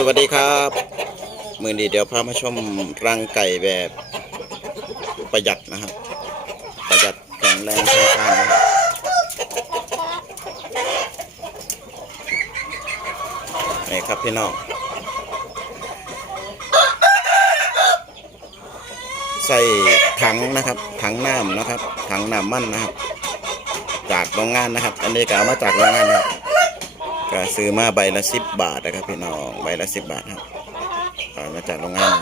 สวัสดีครับ มือดีเดี๋ยวพามาชมรังไก่แบบประหยัดนะครับ ประหยัดแข็งแรงทนทานนะครับนี่ครับพี่น้องใส่ถังนะครับ ถังน้ำนะครับ ถังน้ำมันนะครับ จากโรงงานนะครับ อันนี้ก็เอามาจากโรงงานนะครับ ก็ซื้อมาใบละสิบบาทนะครับพี่น้องใบละสิบบาทครับมาจากโรงงาน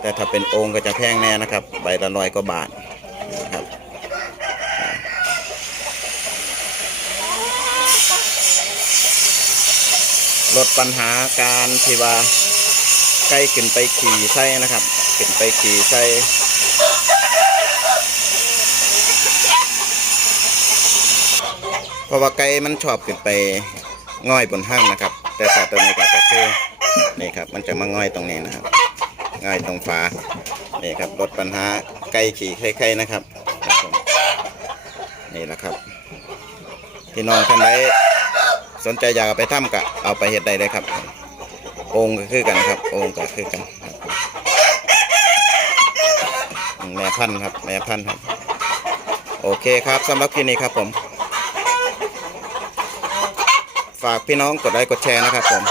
แต่ถ้าเป็นองค์ก็จะแพงแน่นะครับ ใบละร้อยกว่าบาทนะครับลดปัญหาการที่ว่าใกล้ขึ้นไปขี่ไส้นะครับขึ้นไปขี่ไส้เพราะว่าไก่มันชอบขึ้นไป ง่อยบนห้างนะครับ แต่แต่ตัวนี้ก็จะคือนี่ครับ มันจะมาง่อยตรงนี้นะครับ ง่อยตรงฝานี่ครับลดปัญหาไก่ขี่ไข่ๆนะครับ นี่แหละครับพี่น้องท่านใดสนใจอยากไปทำกะเอาไปเฮ็ดใดได้ครับ องค์ก็คือกันครับ องค์ก็คือกันแม่พันธุ์ครับแม่พันธุ์ครับ โอเคครับสำหรับคลิปนี้ครับผม ฝากพี่น้องกดไลค์กดแชร์นะครับผม